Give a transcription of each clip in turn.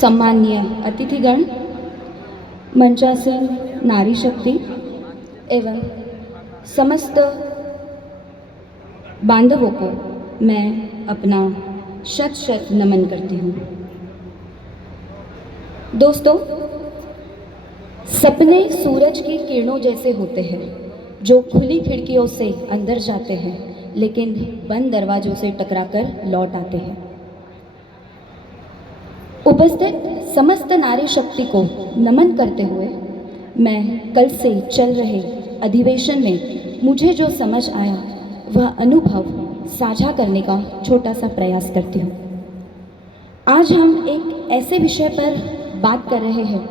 सम्माननीय अतिथिगण, मंचासीन नारी शक्ति एवं समस्त बांधवों को मैं अपना शत शत नमन करती हूँ। दोस्तों, सपने सूरज की किरणों जैसे होते हैं जो खुली खिड़कियों से अंदर जाते हैं लेकिन बंद दरवाजों से टकराकर लौट आते हैं। उपस्थित समस्त नारी शक्ति को नमन करते हुए मैं कल से चल रहे अधिवेशन में मुझे जो समझ आया वह अनुभव साझा करने का छोटा सा प्रयास करती हूँ। आज हम एक ऐसे विषय पर बात कर रहे हैं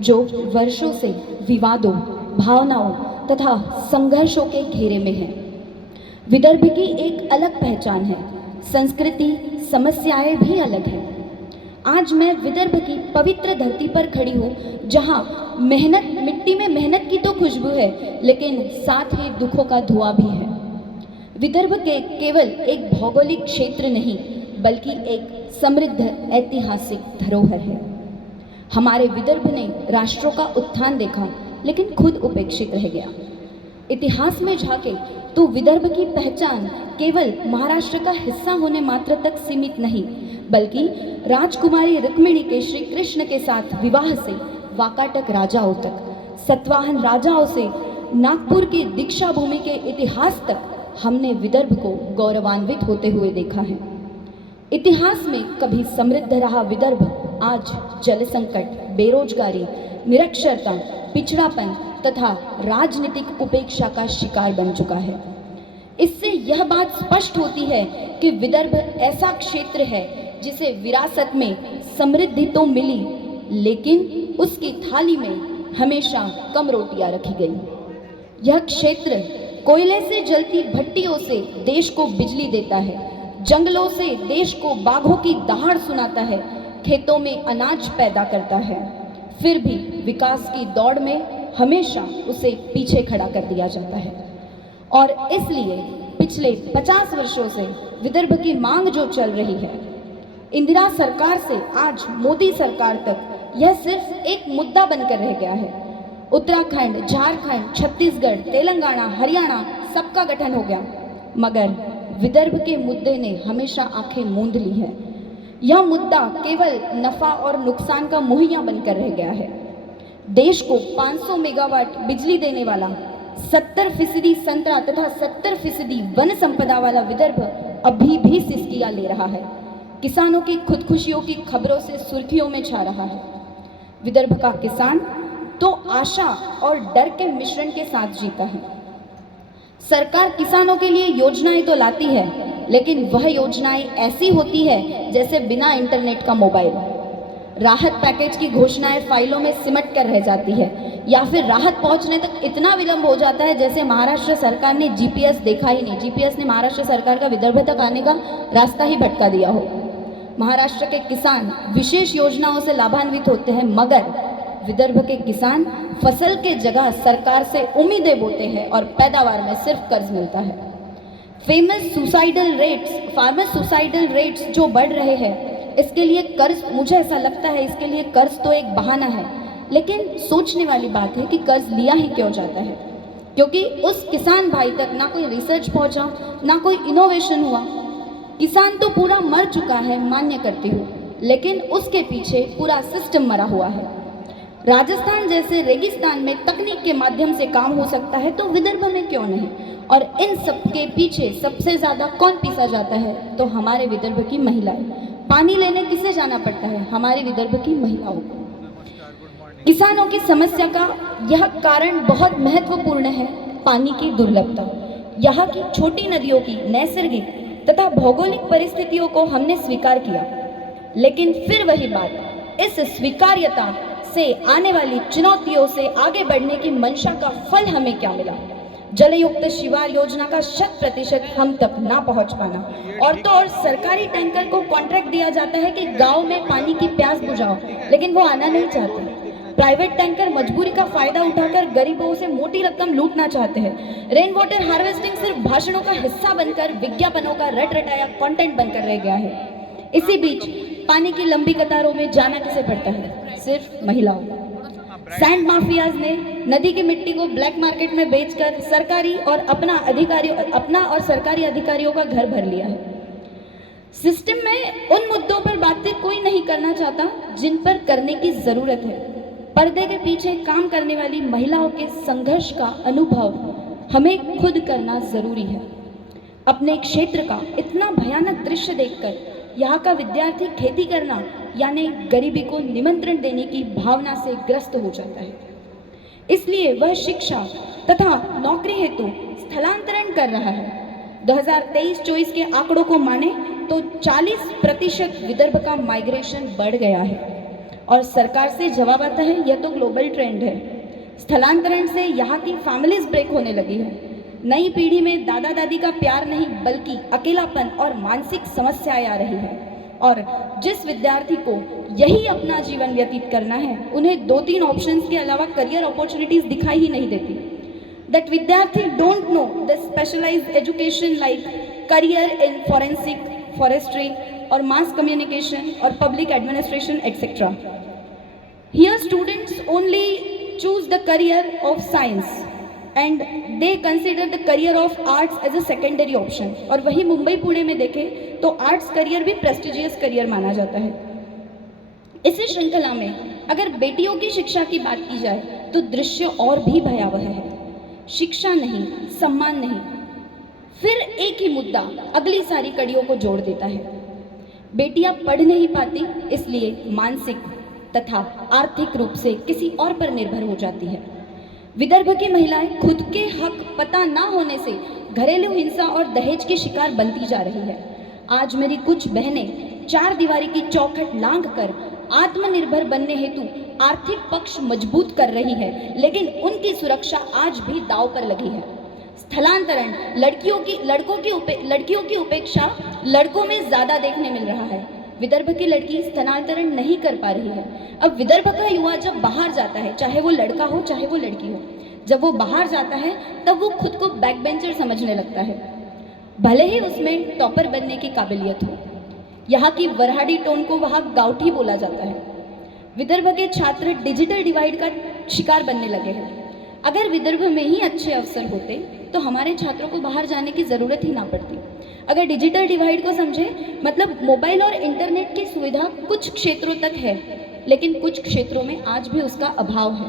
जो वर्षों से विवादों, भावनाओं तथा संघर्षों के घेरे में है। विदर्भ की एक अलग पहचान है, संस्कृति, समस्याएं भी अलग हैं। आज मैं विदर्भ की पवित्र धरती पर खड़ी हूँ जहाँ मिट्टी में मेहनत की तो खुशबू है लेकिन साथ ही दुखों का धुआं भी है। विदर्भ के केवल एक भौगोलिक क्षेत्र नहीं बल्कि एक समृद्ध ऐतिहासिक धरोहर है। हमारे विदर्भ ने राष्ट्रों का उत्थान देखा लेकिन खुद उपेक्षित रह गया। इतिहास में झांके तो विदर्भ की पहचान केवल महाराष्ट्र का हिस्सा होने मात्र तक सीमित नहीं बल्कि राजकुमारी रुक्मिणी के श्री कृष्ण के साथ विवाह से वाकाटक राजाओं तक, सतवाहन राजाओं से नागपुर की दीक्षा भूमि के इतिहास तक हमने विदर्भ को गौरवान्वित होते हुए देखा है। इतिहास में कभी समृद्ध रहा विदर्भ आज जल संकट, बेरोजगारी, निरक्षरता, पिछड़ापन तथा राजनीतिक उपेक्षा का शिकार बन चुका है। इससे यह बात स्पष्ट होती है कि विदर्भ ऐसा क्षेत्र है जिसे विरासत में समृद्धि तो मिली लेकिन उसकी थाली में हमेशा कम रोटियां रखी गई। यह क्षेत्र कोयले से जलती भट्टियों से देश को बिजली देता है, जंगलों से देश को बाघों की दहाड़ सुनाता है, खेतों में अनाज पैदा करता है, फिर भी विकास की दौड़ में हमेशा उसे पीछे खड़ा कर दिया जाता है। और इसलिए पिछले 50 वर्षों से विदर्भ की मांग जो चल रही है, इंदिरा सरकार से आज मोदी सरकार तक, यह सिर्फ एक मुद्दा बनकर रह गया है। उत्तराखंड, झारखंड, छत्तीसगढ़, तेलंगाना, हरियाणा सबका गठन हो गया मगर विदर्भ के मुद्दे ने हमेशा आंखें मूंद ली है। यह मुद्दा केवल नफा और नुकसान का मुहैया बनकर रह गया है। देश को 500 मेगावाट बिजली देने वाला, 70% संतरा तथा 70% वन संपदा वाला विदर्भ अभी भी सिसकियां ले रहा है। किसानों की खुदकुशियों की खबरों से सुर्खियों में छा रहा है। विदर्भ का किसान तो आशा और डर के मिश्रण के साथ जीता है। सरकार किसानों के लिए योजनाएं तो लाती है लेकिन वह योजनाएं ऐसी होती है जैसे बिना इंटरनेट का मोबाइल। राहत पैकेज की घोषणाएं फाइलों में सिमट कर रह जाती है या फिर राहत पहुंचने तक इतना विलंब हो जाता है जैसे महाराष्ट्र सरकार ने जीपीएस देखा ही नहीं। जीपीएस ने महाराष्ट्र सरकार का विदर्भ तक आने का रास्ता ही भटका दिया हो। महाराष्ट्र के किसान विशेष योजनाओं से लाभान्वित होते हैं मगर विदर्भ के किसान फसल के जगह सरकार से उम्मीदें बोते हैं और पैदावार में सिर्फ कर्ज मिलता है। फार्मर सुसाइडल रेट्स जो बढ़ रहे हैं, इसके लिए कर्ज, मुझे ऐसा लगता है इसके लिए कर्ज तो एक बहाना है लेकिन सोचने वाली बात है कि कर्ज लिया ही क्यों जाता है, क्योंकि उस किसान भाई तक ना कोई रिसर्च पहुंचा, ना कोई इनोवेशन हुआ। किसान तो पूरा मर चुका है, मान्य करती हूँ, लेकिन उसके पीछे पूरा सिस्टम मरा हुआ है। राजस्थान जैसे रेगिस्तान में तकनीक के माध्यम से काम हो सकता है तो विदर्भ में क्यों नहीं। और इन सब के पीछे सबसे ज़्यादा कौन पीसा जाता है तो हमारे विदर्भ की महिलाएं। पानी लेने किसे जाना पड़ता है? हमारे विदर्भ की महिलाओं को। किसानों की समस्या का यह कारण बहुत महत्वपूर्ण है, पानी की दुर्लभता। यहाँ की छोटी नदियों की नैसर्गिक तथा भौगोलिक परिस्थितियों को हमने स्वीकार किया लेकिन फिर वही बात, इस स्वीकार्यता से आने वाली चुनौतियों से आगे बढ़ने की मंशा का फल हमें क्या मिला? जलयुक्त शिवार योजना का 100% हम तक ना पहुंच पाना और तो और सरकारी टैंकर को कॉन्ट्रैक्ट दिया जाता है कि गांव में पानी की प्यास बुझाओ लेकिन वो आना नहीं चाहते। प्राइवेट टैंकर मजबूरी का फायदा उठाकर गरीबों से मोटी रकम लूटना चाहते हैं। रेन वाटर हार्वेस्टिंग सिर्फ भाषणों का हिस्सा बनकर, विज्ञापनों का रट रटाया कंटेंट बनकर रह गया है। इसी बीच पानी की लंबी कतारों में जाना किसे पड़ता है? सिर्फ महिलाओं। सैंड माफियाज ने नदी की मिट्टी को ब्लैक मार्केट में बेचकर सरकारी और अपना और सरकारी अधिकारियों का घर भर लिया है। सिस्टम में उन मुद्दों पर बातें कोई नहीं करना चाहता जिन पर करने की जरूरत है। पर्दे के पीछे काम करने वाली महिलाओं के संघर्ष का अनुभव हमें खुद करना जरूरी है। अपने क्षेत्र का इतना भयानक दृश्य देखकर यहाँ का विद्यार्थी खेती करना यानी गरीबी को निमंत्रण देने की भावना से ग्रस्त हो जाता है। इसलिए वह शिक्षा तथा नौकरी हेतु स्थलांतरण कर रहा है। 2023-24 के आंकड़ों को माने तो 40% विदर्भ का माइग्रेशन बढ़ गया है और सरकार से जवाब आता है यह तो ग्लोबल ट्रेंड है। स्थलांतरण से यहाँ की फैमिलीज ब्रेक होने लगी है। नई पीढ़ी में दादा दादी का प्यार नहीं बल्कि अकेलापन और मानसिक समस्याएं आ रही है और जिस विद्यार्थी को यही अपना जीवन व्यतीत करना है उन्हें 2-3 ऑप्शंस के अलावा करियर अपॉर्चुनिटीज दिखाई ही नहीं देती। That विद्यार्थी don't know the specialized education like career in forensic, forestry or mass communication or public administration etc. Here students only choose the career of science and they consider the career of arts as a secondary option। और वही मुंबई पुणे में देखें तो arts career भी prestigious career माना जाता है। इसी श्रृंखला में अगर बेटियों की शिक्षा की बात की जाए तो दृश्य और भी भयावह है। शिक्षा नहीं, सम्मान नहीं, फिर एक ही मुद्दा अगली सारी कड़ियों को जोड़ देता है। बेटियां पढ़ नहीं पाती इसलिए मानसिक तथा आर्थिक रूप से किसी और पर निर्भर हो जाती है। विदर्भ की महिलाएं खुद के हक पता ना होने से घरेलू हिंसा और दहेज की शिकार बनती जा रही है। आज मेरी कुछ बहनें 4 दीवारी की चौखट लांघ कर आत्मनिर्भर बनने हेतु आर्थिक पक्ष मजबूत कर रही है, लेकिन उनकी सुरक्षा आज भी दांव पर लगी है। स्थलांतरण लड़कियों की उपेक्षा लड़कों में ज्यादा देखने मिल रहा है। विदर्भ की लड़की स्थलांतरण नहीं कर पा रही है। अब विदर्भ का युवा जब बाहर जाता है, चाहे वो लड़का हो चाहे वो लड़की हो, जब वो बाहर जाता है तब वो खुद को बैक बेंचर समझने लगता है, भले ही उसमें टॉपर बनने की काबिलियत हो। यहाँ की वरहाडी टोन को वहाँ गाउठी बोला जाता है। विदर्भ के छात्र डिजिटल डिवाइड का शिकार बनने लगे हैं। अगर विदर्भ में ही अच्छे अवसर होते तो हमारे छात्रों को बाहर जाने की ज़रूरत ही ना पड़ती। अगर डिजिटल डिवाइड को समझे मतलब मोबाइल और इंटरनेट की सुविधा कुछ क्षेत्रों तक है, लेकिन कुछ क्षेत्रों में आज भी उसका अभाव है।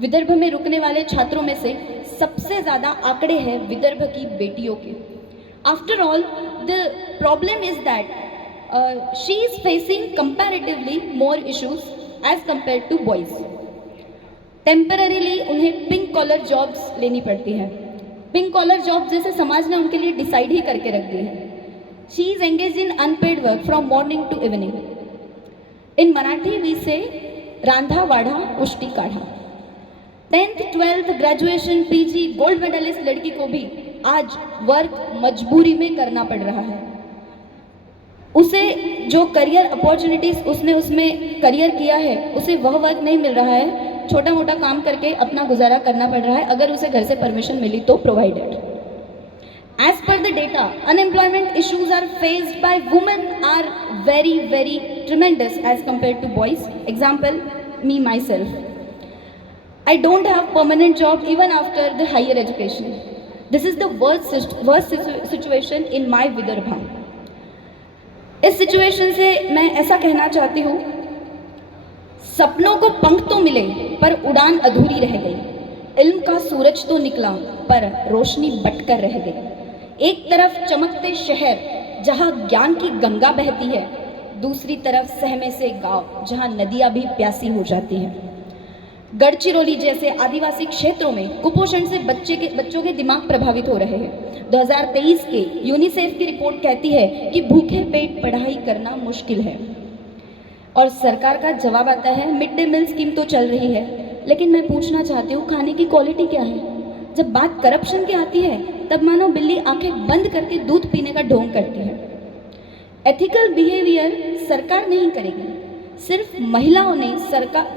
विदर्भ में रुकने वाले छात्रों में से सबसे ज़्यादा आंकड़े हैं विदर्भ की बेटियों के। After all the problem is that she is facing comparatively more issues as compared to boys। Temporarily उन्हें पिंक कॉलर जॉब्स लेनी पड़ती है। पिंक कॉलर जॉब जैसे समाज ने उनके लिए डिसाइड ही करके रख दी है। She is engage in unpaid work from morning to evening. In Marathi we say रांधा वाढ़ा उष्टी काढ़ा। 10th 12th graduation PG gold medallist लड़की को भी आज वर्क मजबूरी में करना पड़ रहा है। उसे जो करियर अपॉर्चुनिटीज़ उसने उसमें करियर किया है उसे वह वर्क नहीं मिल रहा है। छोटा मोटा काम करके अपना गुजारा करना पड़ रहा है, अगर उसे घर से परमिशन मिली तो provided. As per the data unemployment issues are faced by women are very very tremendous as compare to boys. Example me myself, I don't have permanent job even after the higher education. This is the worst situation in my Vidarbha. इस situation से मैं ऐसा कहना चाहती हूँ, सपनों को पंख तो मिले पर उड़ान अधूरी रह गई। इल्म का सूरज तो निकला पर रोशनी बटकर रह गई। एक तरफ चमकते शहर जहाँ ज्ञान की गंगा बहती है, दूसरी तरफ सहमे से गांव जहाँ नदियाँ भी प्यासी हो जाती हैं। गढ़चिरौली जैसे आदिवासी क्षेत्रों में कुपोषण से बच्चों के दिमाग प्रभावित हो रहे हैं। 2023 के यूनिसेफ की रिपोर्ट कहती है कि भूखे पेट पढ़ाई करना मुश्किल है और सरकार का जवाब आता है मिड डे मील स्कीम तो चल रही है, लेकिन मैं पूछना चाहती हूँ खाने की क्वालिटी क्या है। जब बात करप्शन की आती है तब मानो बिल्ली आंखें बंद करके दूध पीने का ढोंग करती है। एथिकल बिहेवियर सरकार नहीं करेगी, सिर्फ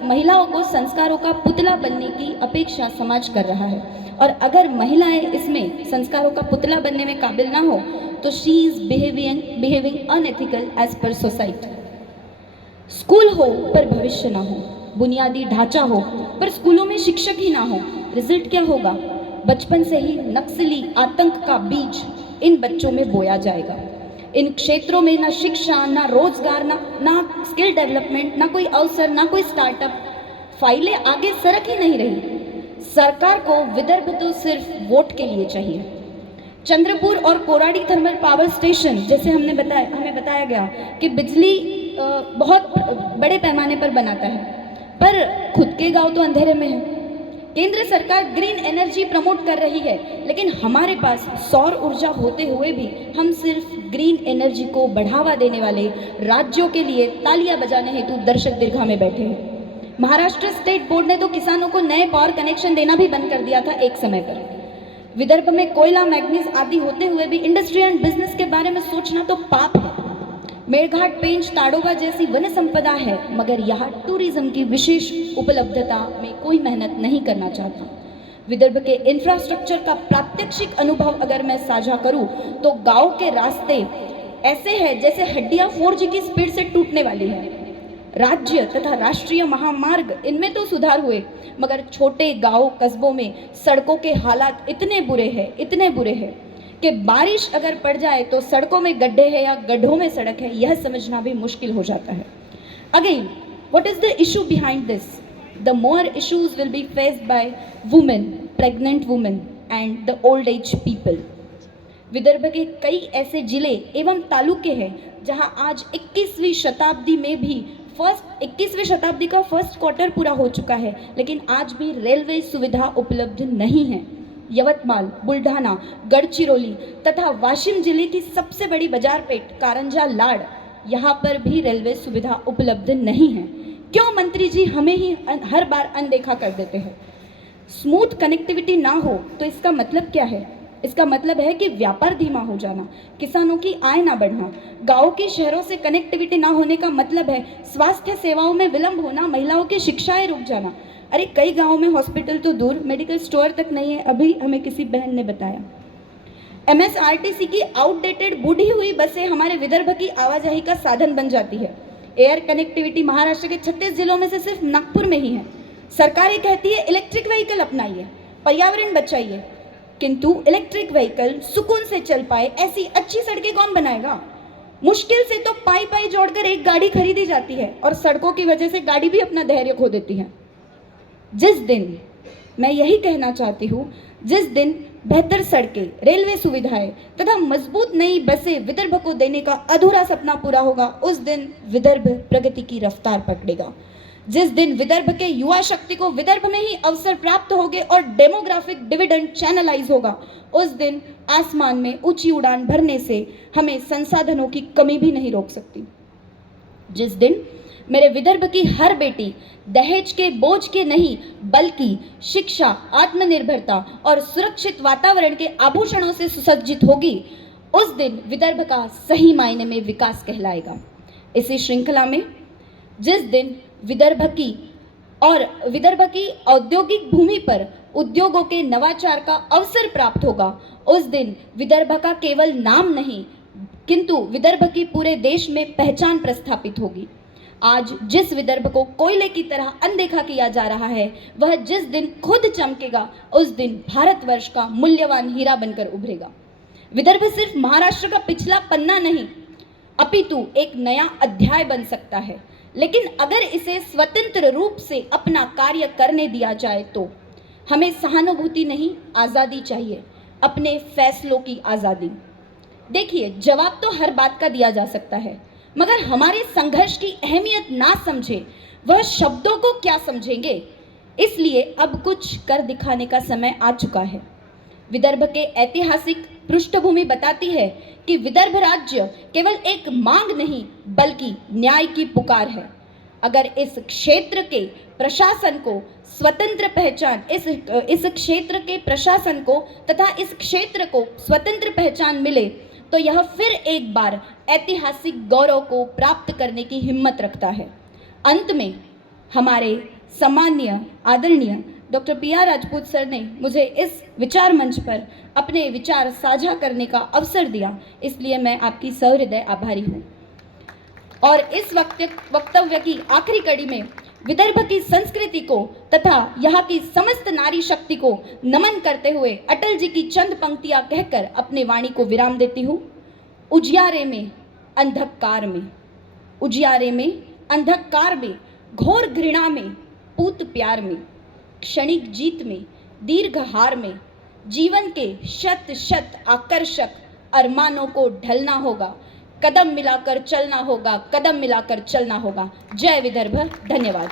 महिलाओं को संस्कारों का पुतला बनने की अपेक्षा समाज कर रहा है। और अगर महिलाएं इसमें संस्कारों का पुतला बनने में काबिल ना हो तो she is behaving unethical as per society. School हो पर भविष्य ना हो, बुनियादी ढांचा हो पर स्कूलों में शिक्षक ही ना हो, रिजल्ट क्या होगा? बचपन से ही नक्सली आतंक का बीज इन बच्चों में बोया जाएगा। इन क्षेत्रों में ना शिक्षा, ना रोजगार, ना स्किल डेवलपमेंट, ना कोई अवसर, ना कोई स्टार्टअप। फाइलें आगे सरक ही नहीं रही। सरकार को विदर्भ तो सिर्फ वोट के लिए चाहिए। चंद्रपुर और कोराडी थर्मल पावर स्टेशन जैसे हमें बताया गया कि बिजली बहुत बड़े पैमाने पर बनाता है, पर खुद के गांव तो अंधेरे में है। केंद्र सरकार ग्रीन एनर्जी प्रमोट कर रही है, लेकिन हमारे पास सौर ऊर्जा होते हुए भी हम सिर्फ ग्रीन एनर्जी को बढ़ावा देने वाले राज्यों के लिए तालियां बजाने हेतु दर्शक दीर्घा में बैठे हैं। महाराष्ट्र स्टेट बोर्ड ने तो किसानों को नए पावर कनेक्शन देना भी बंद कर दिया था एक समय पर। विदर्भ में कोयला, मैग्नीज आदि होते हुए भी इंडस्ट्री एंड बिजनेस के बारे में सोचना तो पाप है। मेरघाट, पेंच, ताड़ोबा जैसी वन संपदा है, मगर यहाँ टूरिज्म की विशेष उपलब्धता में कोई मेहनत नहीं करना चाहता। विदर्भ के इंफ्रास्ट्रक्चर का प्रात्यक्षिक अनुभव अगर मैं साझा करूं तो गांव के रास्ते ऐसे हैं जैसे हड्डियां 4G की स्पीड से टूटने वाली है। राज्य तथा राष्ट्रीय महामार्ग इनमें तो सुधार हुए, मगर छोटे गांव कस्बों में सड़कों के हालात इतने बुरे हैं कि बारिश अगर पड़ जाए तो सड़कों में गड्ढे हैं या गड्ढों में सड़क है, यह समझना भी मुश्किल हो जाता है। Again, what is the issue behind this? The more issues will be faced by women, pregnant women and the old age people. Vidarbha के कई ऐसे जिले एवं तालुके हैं जहां आज 21वीं शताब्दी में भी 21वीं शताब्दी का फर्स्ट क्वार्टर पूरा हो चुका है, लेकिन आज भी रेलवे सुविधा उपलब्ध नहीं है। यवतमाल, बुल्ढाना, गढ़चिरौली तथा वाशिम जिले की सबसे बड़ी बाजारपेट कारंजा लाड़, यहाँ पर भी रेलवे सुविधा उपलब्ध नहीं है। क्यों मंत्री जी हमें ही हर बार अनदेखा कर देते हैं? स्मूथ कनेक्टिविटी ना हो तो इसका मतलब क्या है? इसका मतलब है कि व्यापार धीमा हो जाना, किसानों की आय ना बढ़ना। गांव के शहरों से कनेक्टिविटी ना होने का मतलब है स्वास्थ्य सेवाओं में विलंब होना, महिलाओं की शिक्षाएं रुक जाना। अरे कई गांवों में हॉस्पिटल तो दूर, मेडिकल स्टोर तक नहीं है, अभी हमें किसी बहन ने बताया। MSRTC की आउटडेटेड बूढ़ी हुई बसें हमारे विदर्भ की आवाजाही का साधन बन जाती है। एयर कनेक्टिविटी महाराष्ट्र के 36 जिलों में से सिर्फ नागपुर में ही है। सरकारें कहती है इलेक्ट्रिक व्हीकल अपनाइए, पर्यावरण बचाइए, किंतु इलेक्ट्रिक व्हीकल सुकून से चल पाए ऐसी अच्छी सड़कें कौन बनाएगा? मुश्किल से तो पाई पाई जोड़कर एक गाड़ी खरीदी जाती है और सड़कों की वजह से गाड़ी भी अपना धैर्य खो देती है। जिस दिन, मैं यही कहना चाहती हूँ, जिस दिन बेहतर सड़कें, रेलवे सुविधाएं तथा मजबूत नई बसें विदर्भ को देने का अधूरा सपना पूरा होगा, उस दिन विदर्भ प्रगति की रफ्तार पकड़ेगा। जिस दिन विदर्भ के युवा शक्ति को विदर्भ में ही अवसर प्राप्त होंगे और डेमोग्राफिक डिविडेंड चैनलाइज होगा, उस दिन आसमान में ऊंची उड़ान भरने से हमें संसाधनों की कमी भी नहीं रोक सकती। जिस दिन मेरे विदर्भ की हर बेटी दहेज के बोझ के नहीं बल्कि शिक्षा, आत्मनिर्भरता और सुरक्षित वातावरण के आभूषणों से सुसज्जित होगी, उस दिन विदर्भ का सही मायने में विकास कहलाएगा। इसी श्रृंखला में जिस दिन विदर्भ की औद्योगिक भूमि पर उद्योगों के नवाचार का अवसर प्राप्त होगा, उस दिन विदर्भ का केवल नाम नहीं किंतु विदर्भ की पूरे देश में पहचान प्रस्थापित होगी। आज जिस विदर्भ को कोयले की तरह अनदेखा किया जा रहा है, वह जिस दिन खुद चमकेगा, उस दिन भारतवर्ष का मूल्यवान हीरा बनकर उभरेगा। विदर्भ सिर्फ महाराष्ट्र का पिछला पन्ना नहीं, अपितु एक नया अध्याय बन सकता है, लेकिन अगर इसे स्वतंत्र रूप से अपना कार्य करने दिया जाए तो। हमें सहानुभूति नहीं, आज़ादी चाहिए, अपने फैसलों की आज़ादी। देखिए, जवाब तो हर बात का दिया जा सकता है, मगर हमारे संघर्ष की अहमियत ना समझे वह शब्दों को क्या समझेंगे? इसलिए अब कुछ कर दिखाने का समय आ चुका है। विदर्भ के ऐतिहासिक पृष्ठभूमि बताती है कि विदर्भ राज्य केवल एक मांग नहीं बल्कि न्याय की पुकार है। अगर इस क्षेत्र के प्रशासन को स्वतंत्र पहचान इस क्षेत्र के प्रशासन को तथा इस क्षेत्र को स्वतंत्र पहचान मिले तो यह फिर एक बार ऐतिहासिक गौरव को प्राप्त करने की हिम्मत रखता है। अंत में हमारे सम्माननीय आदरणीय डॉक्टर PR राजपूत सर ने मुझे इस विचार मंच पर अपने विचार साझा करने का अवसर दिया, इसलिए मैं आपकी सहृदय आभारी हूँ। और इस वक्तव्य की आखिरी कड़ी में विदर्भ की संस्कृति को तथा यहाँ की समस्त नारी शक्ति को नमन करते हुए अटल जी की चंद पंक्तियां कहकर अपने वाणी को विराम देती हूँ। उजियारे में अंधकार में, उजियारे में अंधकार में, घोर घृणा में, पूत प्यार में, क्षणिक जीत में, दीर्घ हार में, जीवन के शत शत आकर्षक अरमानों को ढलना होगा, कदम मिलाकर चलना होगा, कदम मिलाकर चलना होगा। जय विदर्भ। धन्यवाद।